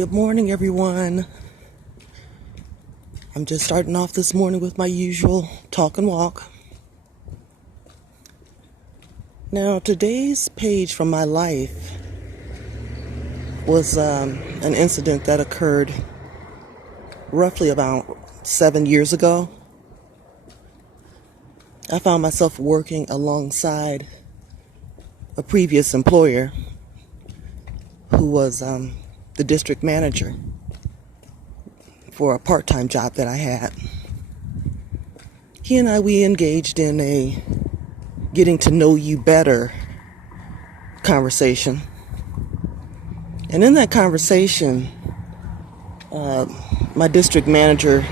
Good morning, everyone. I'm just starting off this morning with my usual talk and walk. Now, today's page from my life was an incident that occurred roughly about 7 years ago. I found myself working alongside a previous employer who was the district manager for a part-time job that I had. He and we engaged in a getting to know you better conversation. And in that conversation, my district manager,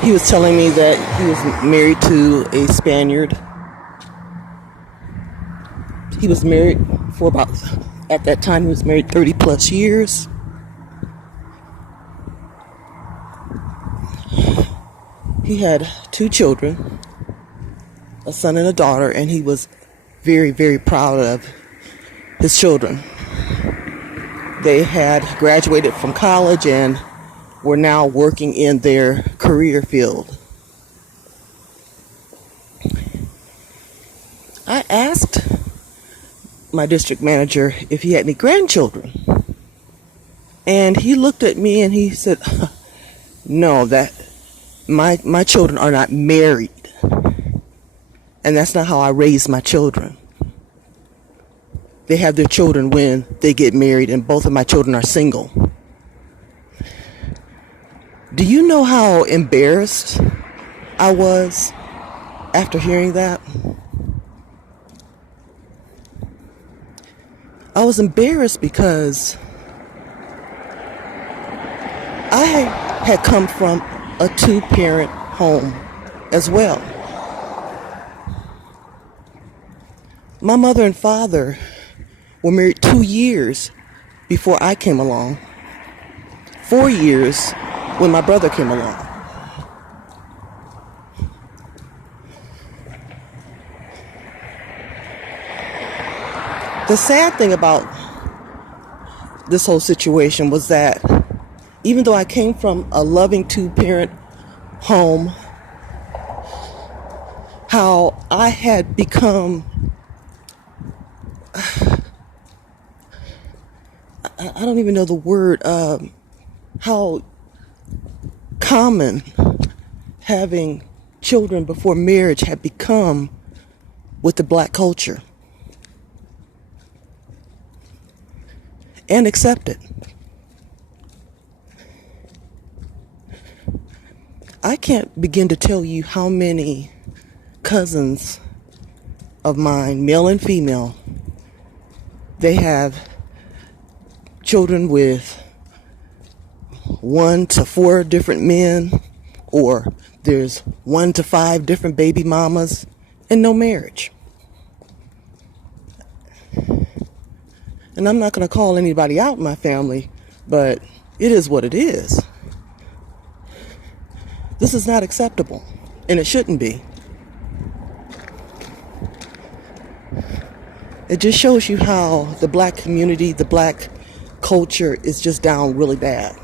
he was telling me that he was married to a Spaniard. He was married for at that time, he was married 30 plus years. He had 2 children, a son and a daughter, and he was very, very proud of his children. They had graduated from college and were now working in their career field. I asked my district manager if he had any grandchildren. And he looked at me and he said, no, that my children are not married. And that's not how I raise my children. They have their children when they get married, and both of my children are single. Do you know how embarrassed I was after hearing that? I was embarrassed because I had come from a 2-parent home as well. My mother and father were married 2 years before I came along. 4 years when my brother came along. The sad thing about this whole situation was that even though I came from a loving 2-parent home, how I had become, I don't even know the word, how common having children before marriage had become with the black culture. And accepted. I can't begin to tell you how many cousins of mine, male and female, they have children with 1 to 4 different men, or there's 1 to 5 different baby mamas, and no marriage. And I'm not going to call anybody out in my family, but it is what it is. This is not acceptable, and it shouldn't be. It just shows you how the black community, the black culture is just down really bad.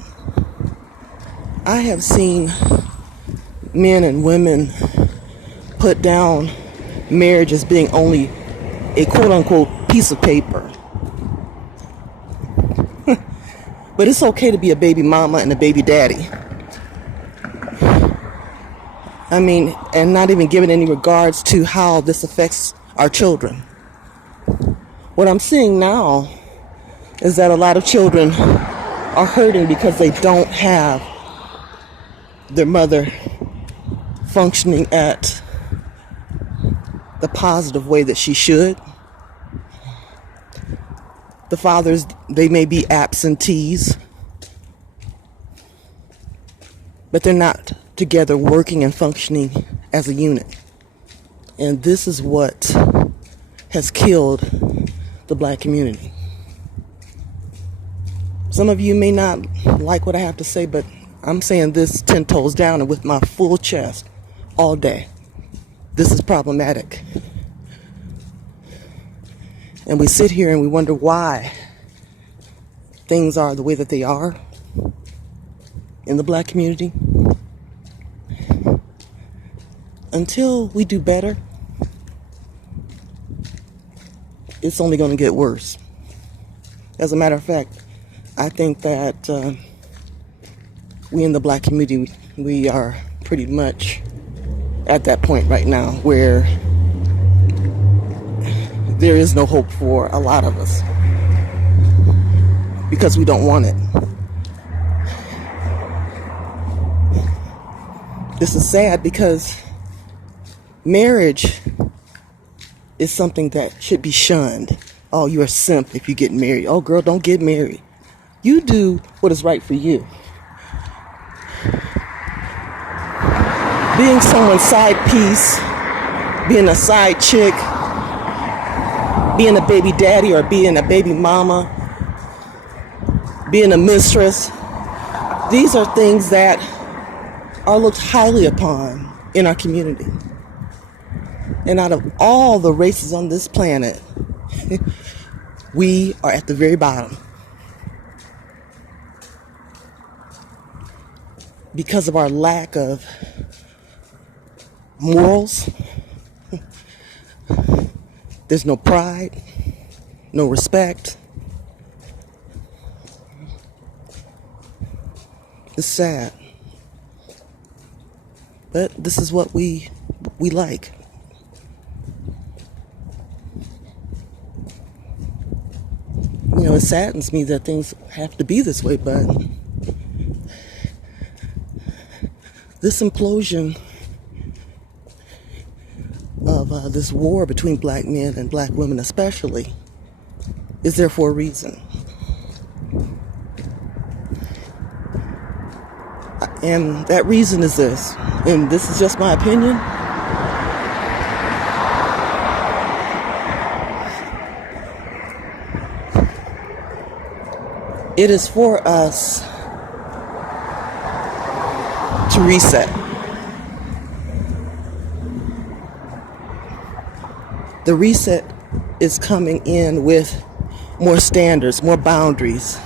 I have seen men and women put down marriage as being only a quote-unquote piece of paper. But it's okay to be a baby mama and a baby daddy. I mean, and not even giving any regards to how this affects our children. What I'm seeing now is that a lot of children are hurting because they don't have their mother functioning at the positive way that she should. The fathers, they may be absentees, but they're not together working and functioning as a unit. And this is what has killed the black community. Some of you may not like what I have to say, but I'm saying this 10 toes down and with my full chest all day. This is problematic. And we sit here and we wonder why things are the way that they are in the black community, until we do better, it's only going to get worse. As a matter of fact, I think that we in the black community, we are pretty much at that point right now where there is no hope for a lot of us because we don't want it. This is sad because marriage is something that should be shunned. Oh, you're a simp if you get married. Oh, girl, don't get married. You do what is right for you. Being someone's side piece, being a side chick, being a baby daddy or being a baby mama, being a mistress, these are things that are looked highly upon in our community. And out of all the races on this planet, we are at the very bottom. Because of our lack of morals, there's no pride, no respect. It's sad. But this is what we like. You know, it saddens me that things have to be this way, but this implosion of this war between black men and black women especially is there for a reason. And that reason is this, and this is just my opinion. It is for us to reset. The reset is coming in with more standards, more boundaries,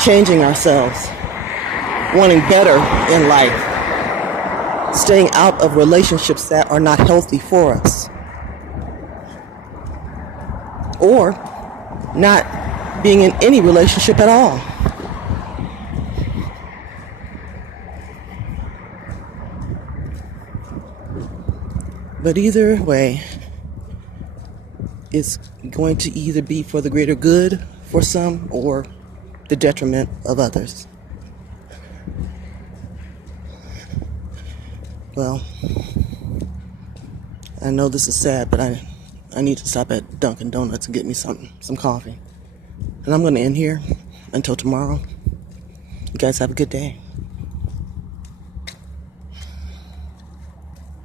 changing ourselves, wanting better in life, staying out of relationships that are not healthy for us, or not being in any relationship at all. But either way, it's going to either be for the greater good for some or the detriment of others. Well, I know this is sad, but I need to stop at Dunkin' Donuts and get me some coffee. And I'm going to end here until tomorrow. You guys have a good day.